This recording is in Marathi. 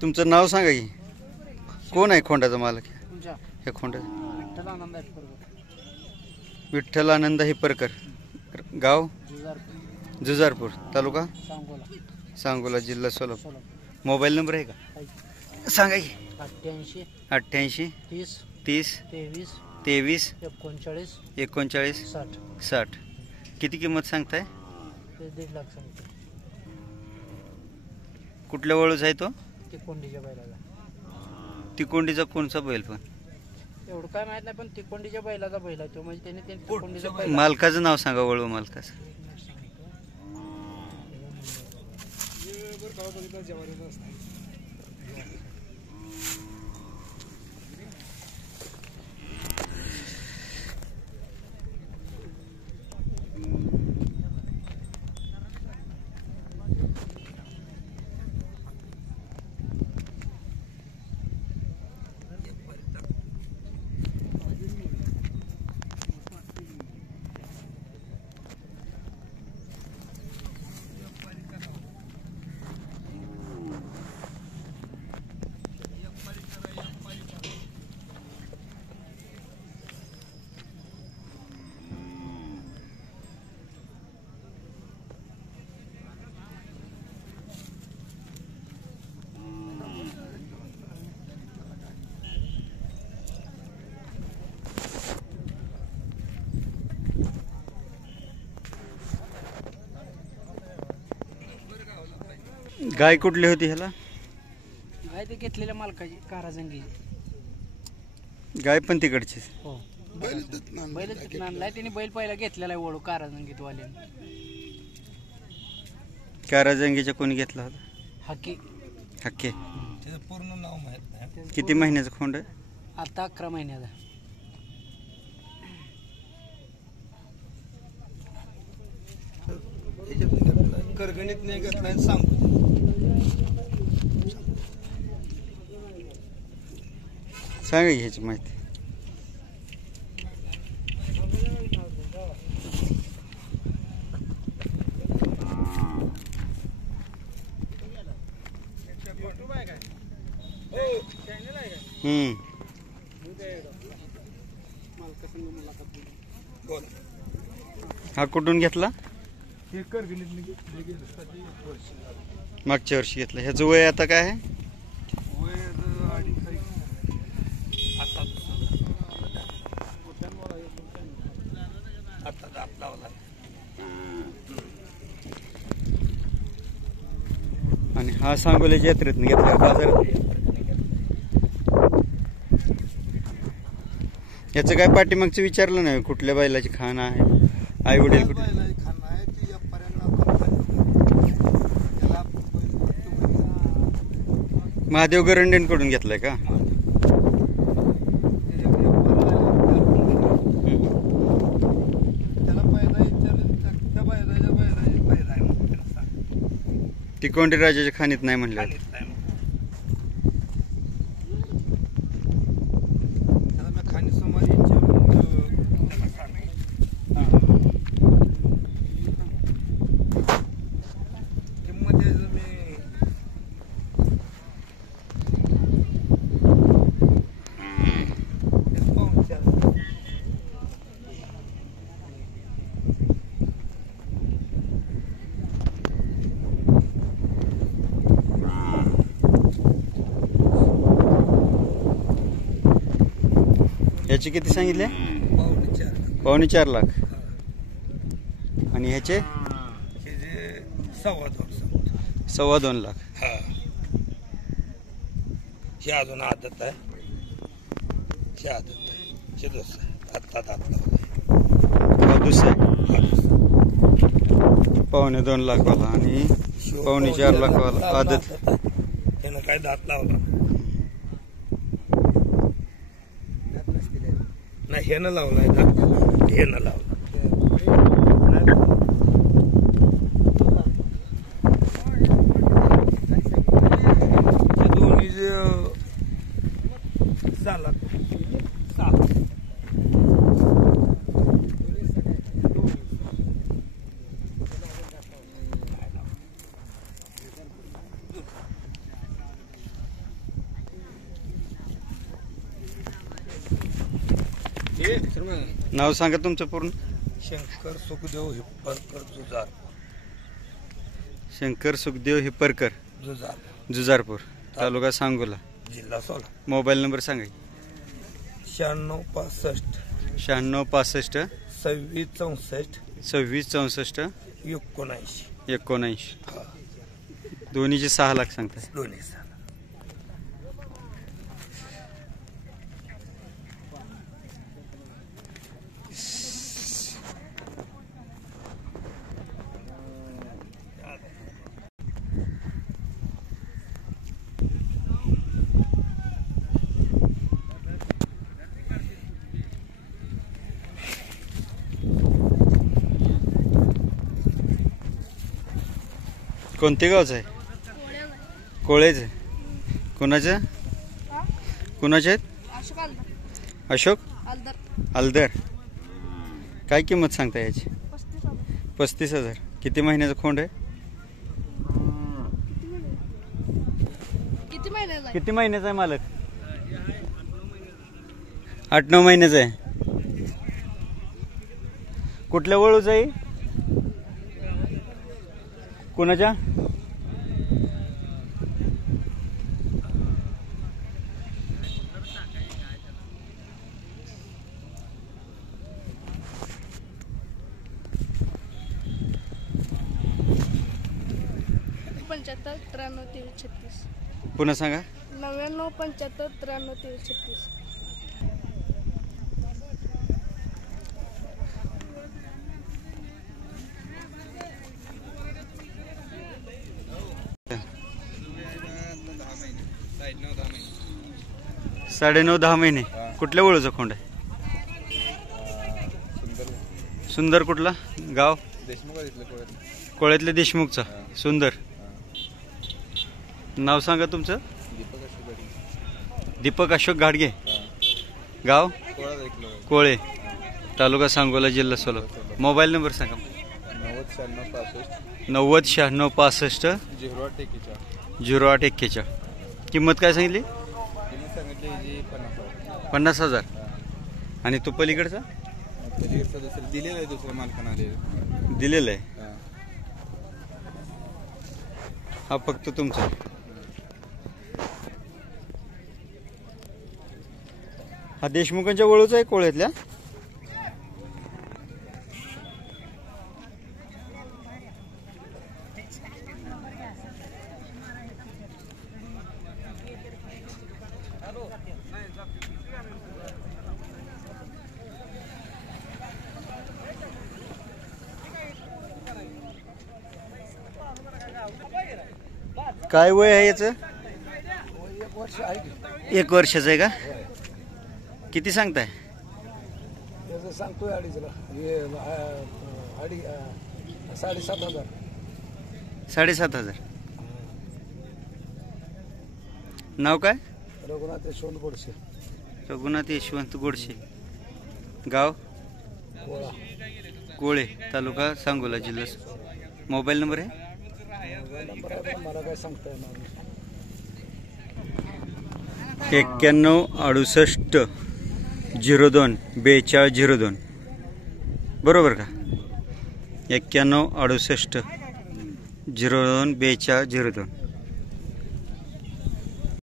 तुमचं नाव सांगा की. कोण आहे खोंडाचा मालक हे खोंडाचा? विठ्ठल आनंद हिपरकर. गाव जुजारपूर, तालुका सांगोला, जिल्हा सोलापूर. मोबाईल नंबर आहे का? सांगा की. 88 30 23 39 60. किती किंमत सांगताय? 1.5 लाख सांगतो. कुठल्या वळूच आहे तो? तिकोंडीच्या बैलाला. तिकोंडीचा कोणचा बैल? पण एवढं काय माहित नाही, पण तिकोंडीच्या बैलाचा बैल आहे तो. म्हणजे त्याने तिकोंडीच्या बैल. मालकाचं नाव सांगा, वळू मालकाचं. गाय कुठली होती ह्याला? गाय ते घेतलेल्या मालकाची, काराजंगी गाय पण तिकडची. हो, बैल तिथून आणलाय त्याने. बैल पहिला घेतलेला आहे वळू काराजंगीत वाल्याने. काराजंगीच्या कोणी घेतला होता? हक्के. हक्के. पूर्ण नाव माहित नाही. किती महिन्याचा खोंड आहे? आता 11 महिन्याचा. करगणित नाही घेतला सांगतो. सांगा ह्याची माहिती. हा कुठून घेतला? मागच्या वर्षी घेतला. ह्याचं वय आता काय आहे? आणि हा सांगोल्याच्या यात्रेत घेतला बाजारात. याचं काय पाठीमागचं विचारलं नाही? कुठल्या बैलाची खाण आहे? आई वडील कुठे? महादेव गरंडेंकडून घेतलाय का? तिकोंडी राजाच्या खाणीत नाही म्हणलं. याचे किती सांगितले? 4.25 लाख. आणि ह्याचे 2.25 लाख. हे अजून आदत आहे. हे आदत आहे. आत्ता दुसरा 2.25 लाख वाला आणि 4.25 लाख वाला आदत. त्यानं काय दात लावला ना? हेनं लावलाय दात. हेनं लावला. दोन्ही जे 6 लाख. नाव सांगा तुमचं पूर्ण. शंकर सुखदेव हिप्परकर जुजार. शंकर सुखदेव हिप्परकर जुजार, जुजारपूर, तालुका सांगोला, जिल्हा सोलापूर. मोबाईल नंबर सांगा. 9665 9665 2664 2664 79. 79. दोन्हीचे 6 लाख सांगताय. दोन्ही सर. कोणते गावचं आहे? कोळेच आहे. कोणाचं? कोणाचे आहेत? अशोक अलदर. काय किंमत सांगता याची? 35,000. किती महिन्याचा खोंड आहे? किती महिन्याचा आहे मालक? 8-9 महिन्याचा आहे. कुठल्या वळूचा आहे? कोणाच्या? पुन्हा सांगा. 99 75 93 23 36. साडे 9-10 महिने. कुठल्या वळूचा खोंड आहे? सुंदर. कुठला गाव? कोळ्यातले देशमुखचा सुंदर. नाव सांगा तुमचं. दीपक अशोक घाडगे. गाव कोळे, तालुका सांगोला, जिल्हा सोलापूर. मोबाईल नंबर सांगा. 909665 0841. किंमत काय सांगितली? 50,000. आणि तो पलीकडचा दिलेला आहे, दुसऱ्या मालकाने दिलेला आहे. हा फक्त तुमचा. हा देशमुखांच्या वळूचा आहे कोळ्यातल्या. काय वय आहे याचं? 1 वर्षाचं आहे का? किती सांगताय? सांगतोय 2.5 7,500. 7,500. नाव काय? रघुनाथ यशवंत गोडसे. रघुनाथ यशवंत गोडसे. गाव कोळे, तालुका सांगोला, जिल्हा. मोबाईल नंबर आहे? मला काय सांगता येणार. 91 68 02 4202. बरोबर का? 91 68 02 4202.